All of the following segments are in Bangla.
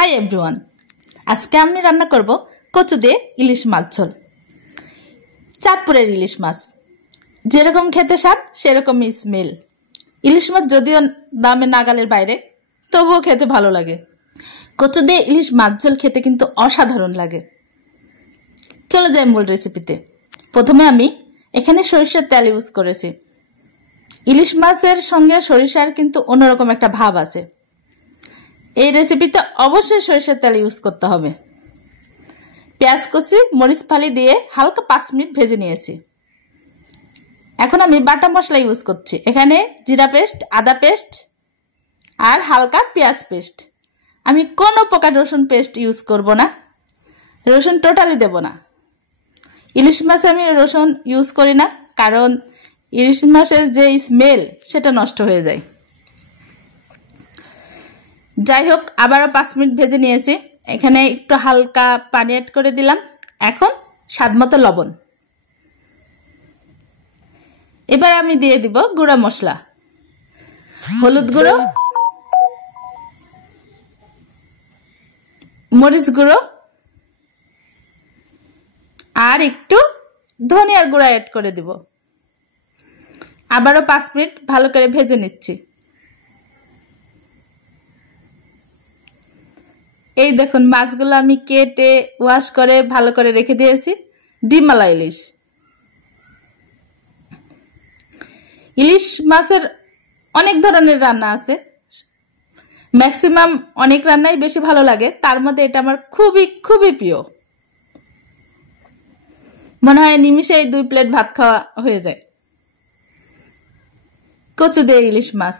হাই এভরিওয়ান, আজকে আমি রান্না করব কচু দিয়ে ইলিশ মাছ ঝোল। চাঁদপুরের ইলিশ মাছ যেরকম খেতে স্বাদ সেরকমই স্মেল। ইলিশ মাছ যদিও দামে নাগালের বাইরে, তবুও খেতে ভালো লাগে। কচু দিয়ে ইলিশ মাছ ঝোল খেতে কিন্তু অসাধারণ লাগে। চলে যাই মূল রেসিপিতে। প্রথমে আমি এখানে সরিষার তেল ইউজ করেছি। ইলিশ মাছের সঙ্গে সরিষার কিন্তু অন্যরকম একটা ভাব আছে। এই রেসিপিতে অবশ্যই সরিষার তেল ইউজ করতে হবে। পেঁয়াজ কুচি, মরিচ ফালি দিয়ে হালকা 5 মিনিট ভেজে নিয়েছি। এখন আমি বাটা মশলা ইউজ করছি। এখানে জিরা পেস্ট, আদা পেস্ট আর হালকা পেঁয়াজ পেস্ট। আমি কোনো প্রকার রসুন পেস্ট ইউজ করব না, রসুন টোটালি দেব না। ইলিশ মাছে আমি রসুন ইউজ করি না, কারণ ইলিশ মাছের যে স্মেল সেটা নষ্ট হয়ে যায়। যাই হোক, আবারও 5 মিনিট ভেজে নিয়েছি। এখানে একটু হালকা পানি অ্যাড করে দিলাম। এখন স্বাদমতো লবণ। এবার আমি দিয়ে দিব গুঁড়া মশলা, হলুদ গুঁড়ো, মরিচ গুঁড়ো আর একটু ধনিয়ার গুঁড়া অ্যাড করে দিব। আবারও 5 মিনিট ভালো করে ভেজে নিচ্ছি। এই দেখুন, মাছগুলো আমি কেটে ওয়াশ করে ভালো করে রেখে দিয়েছি। ডিমালা ইলিশ। ইলিশ মাছের অনেক ধরনের রান্না আছে, ম্যাক্সিমাম অনেক রান্নাই বেশি ভালো লাগে, তার মধ্যে এটা আমার খুবই খুবই প্রিয়। মনে হয় নিমিষেই 2 প্লেট ভাত খাওয়া হয়ে যায়। কচু দিয়ে ইলিশ মাছ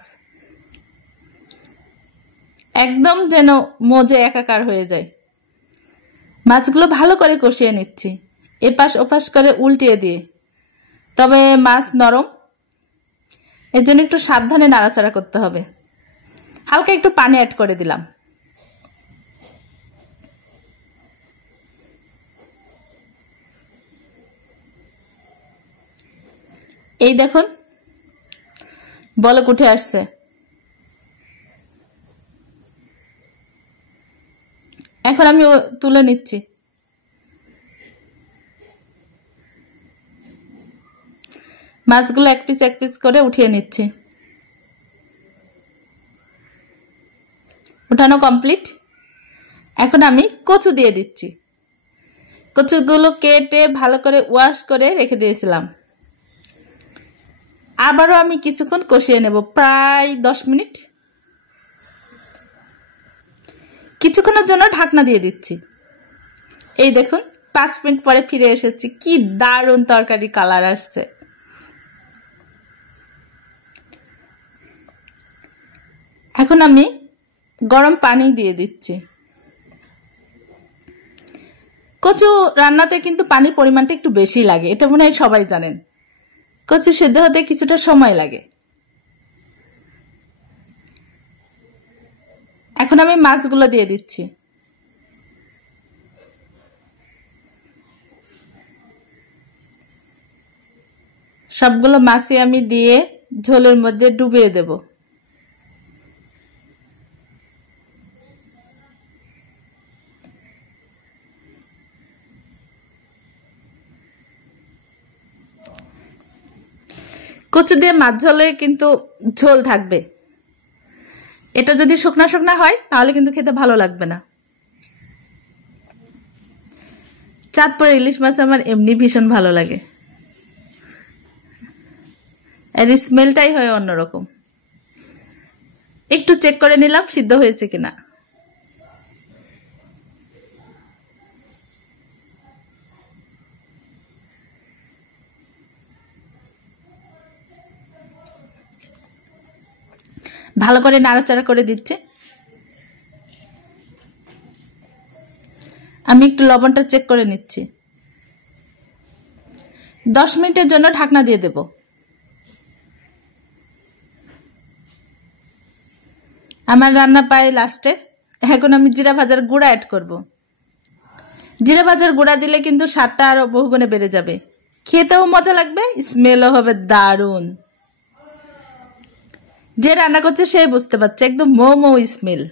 একদম যেন মজে একাকার হয়ে যায়। মাছগুলো ভালো করে কষিয়ে নিচ্ছি, এপাশ ওপাশ করে উল্টিয়ে দিয়ে। তবে মাছ নরম, এর জন্য একটু সাবধানে নাড়াচাড়া করতে হবে। হালকা একটু পানি অ্যাড করে দিলাম। এই দেখুন, বলক উঠে আসছে। এখন আমি তুলে নিচ্ছি। মাছগুলো এক পিস করে উঠিয়ে নিচ্ছি। উঠানো কমপ্লিট। এখন আমি কচু দিয়ে দিচ্ছি। কচুগুলো কেটে ভালো করে ওয়াশ করে রেখে দিয়েছিলাম। আবারও আমি কিছুক্ষণ কষিয়ে নেব, প্রায় 10 মিনিট। কিছুক্ষণের জন্য ঢাকনা দিয়ে দিচ্ছি। এই দেখুন, 5 মিনিট পরে ফিরে এসেছি। কি দারুণ তরকারি কালার আসছে। এখন আমি গরম পানি দিয়ে দিচ্ছি। কচু রান্নাতে কিন্তু পানির পরিমাণটা একটু বেশি লাগে, এটা মনে হয় সবাই জানেন। কচু সেদ্ধ হতে কিছুটা সময় লাগে। এখন আমি মাছগুলো দিয়ে দিচ্ছি। সবগুলো মাছই আমি দিয়ে ঝোলের মধ্যে ডুবিয়ে দেব। কচু দিয়ে মাছ ঝোলে কিন্তু ঝোল থাকবে। এটা যদি শুকনা শুকনা হয় তাহলে কিন্তু খেতে ভালো লাগবে না। চাঁদপুরের ইলিশ মাছ আমার এমনি ভীষণ ভালো লাগে, এর স্মেলটাই হয় অন্যরকম। একটু চেক করে নিলাম সিদ্ধ হয়েছে কিনা। ভালো করে নাড়াচাড়া করে দিচ্ছে। আমি একটু লবণটা চেক করে নিচ্ছি। 10 মিনিটের জন্য ঢাকনা দিয়ে দেব। আমার রান্না প্রায় লাস্টে। এখন আমি জিরা ভাজার গুঁড়া অ্যাড করব। জিরা ভাজার গুঁড়া দিলে কিন্তু স্বাদটা আরো বহুগুণে বেড়ে যাবে, খেতেও মজা লাগবে, স্মেলও হবে দারুণ। যে রান্না করছে সে বুঝতে পারছে, একদম মৌ মৌ স্মেল।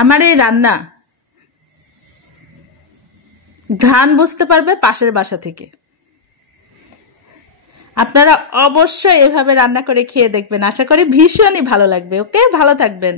আমার এই রান্না ঘ্রাণ বুঝতে পারবে পাশের বাসা থেকে। আপনারা অবশ্যই এভাবে রান্না করে খেয়ে দেখবেন, আশা করি ভীষণই ভালো লাগবে। ওকে, ভালো থাকবেন।